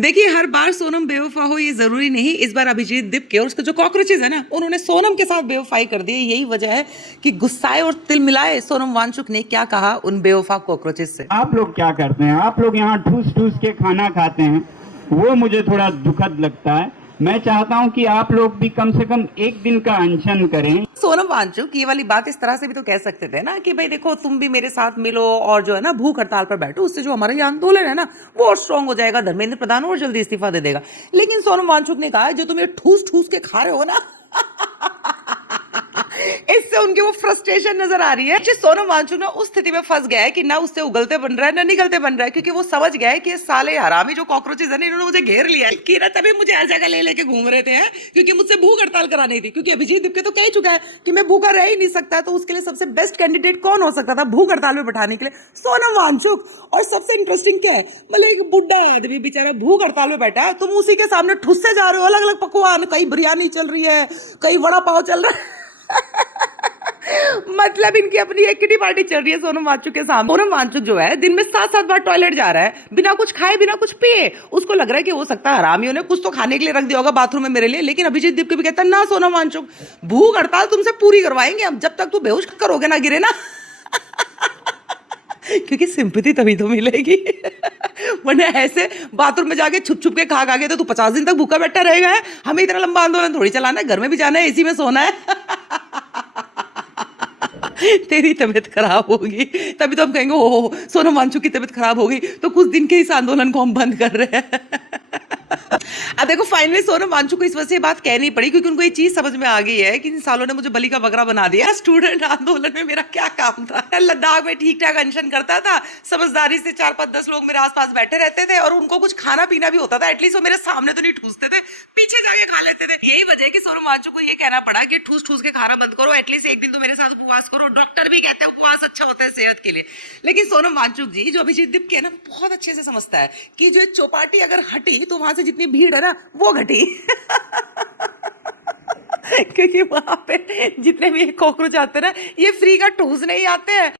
देखिए, हर बार सोनम बेवफा हो ये ज़रूरी नहीं। इस बार अभिजीत दीप और उसके जो कॉकरोचेज़ हैं ना, उन्होंने सोनम के साथ बेवफाई कर दी है। यही वजह है कि गुस्साए और तिलमिलाए सोनम वांगचुक ने क्या कहा उन बेवफा कॉकरोचेज़ से। आप लोग क्या करते हैं? आप लोग यहाँ ठूस ठूस के खाना खाते हैं, वो मुझे थोड़ा दुखद लगता है। मैं चाहता हूँ कि आप लोग भी कम से कम एक दिन का अनशन करें। सोनम वांगचुक ये वाली बात इस तरह से भी तो कह सकते थे ना कि भाई देखो, तुम भी मेरे साथ मिलो और जो है ना भूख हड़ताल पर बैठो, उससे जो हमारा ये आंदोलन है ना वो और स्ट्रांग हो जाएगा, धर्मेंद्र प्रधान और जल्दी इस्तीफा दे देगा। लेकिन सोनम वांगचुक ने कहा जो तुम ये ठूस ठूस के खा रहे हो ना इससे उनकी वो फ्रस्ट्रेशन नजर आ रही है। सोनम वांगचुक ना उस स्थिति में फंस गया है कि ना उससे उगलते बन रहा है ना निगलते बन रहा है, क्योंकि वो समझ गया है कि ये साले हरामी जो कॉकरोचेज है ना, इन्होंने मुझे घेर लिया है कि ना तभी मुझे हर जगह ले लेके घूम रहे थे हैं, क्योंकि मुझसे भूख हड़ताल करानी थी। क्योंकि अभिजीत दीप तो कह चुका है कि मैं भूखा रह ही नहीं सकता, तो उसके लिए सबसे बेस्ट कैंडिडेट कौन हो सकता था भूख हड़ताल में बैठाने के लिए? सोनम वांगचुक। और सबसे इंटरेस्टिंग क्या है, मतलब एक बुढ़ा आदमी बेचारा भूख हड़ताल में बैठा है, तुम उसी के सामने ठुस्से जा रहे हो अलग अलग पकवान, कहीं बिरयानी चल रही है, कहीं वड़ा पाव चल रहा है मतलब इनकी अपनी एक किटी पार्टी चल रही है सोनम वांगचुक के सामने। सोनम वांगचुक जो है दिन में 7-7 बार टॉयलेट जा रहा है, बिना कुछ खाए बिना कुछ पिए। उसको लग रहा है कि हो सकता है हरामियों ने कुछ तो खाने के लिए रख दिया होगा बाथरूम में मेरे लिए। लेकिन अभिजीत दीप भी कहता है ना सोनम वांगचुक, भूख हड़ताल तुमसे पूरी करवाएंगे हम, जब तक तू बेहोश करोगे ना गिरे ना क्योंकि सिंपैथी तभी तो मिलेगी वरना ऐसे बाथरूम में जाके छुप छुप के खा खा के तो तू 50 दिन तक भूखा बैठा रहेगा। है हमें इतना लंबा आंदोलन थोड़ी चलाना है, घर में भी जाना है, एसी में सोना है तेरी तबीयत खराब होगी तभी तो हम कहेंगे ओ सोनम वांगचुक की तबीयत खराब हो गई, तो कुछ दिन के इस आंदोलन को हम बंद कर रहे हैं अब देखो, फाइनली सोनम वांगचुक को इस वजह से बात कहनी पड़ी क्योंकि उनको ये चीज समझ में आ गई है कि इन सालों ने मुझे बलि का बकरा बना दिया। स्टूडेंट आंदोलन में मेरा क्या काम था? लद्दाख में ठीक ठाक अनशन करता था, समझदारी से 4-5-10 लोग मेरे आसपास बैठे रहते थे और उनको कुछ खाना पीना भी होता था, एटलीस्ट वो मेरे सामने तो नहीं ठूसते थे, पीछे जाके खा लेते थे। यही वजह है कि सोनम वांगचुक को ये कहना पड़ा कि ठूस ठूस के खाना बंद करो, एटलीस्ट एक दिन तो मेरे साथ उपवास करो। डॉक्टर भी कहते हैं उपवास अच्छा होता है सेहत के लिए। लेकिन सोनम वांगचुक जी, जो अभिजीत दीप के ना बहुत अच्छे से समझता है कि जो चौपाटी अगर हटी तो वहां से जितनी भीड़ है ना वो घटी क्योंकि वहां पे जितने भी कॉकरोच आते हैं ना, ये फ्री का ठूस नहीं आते हैं।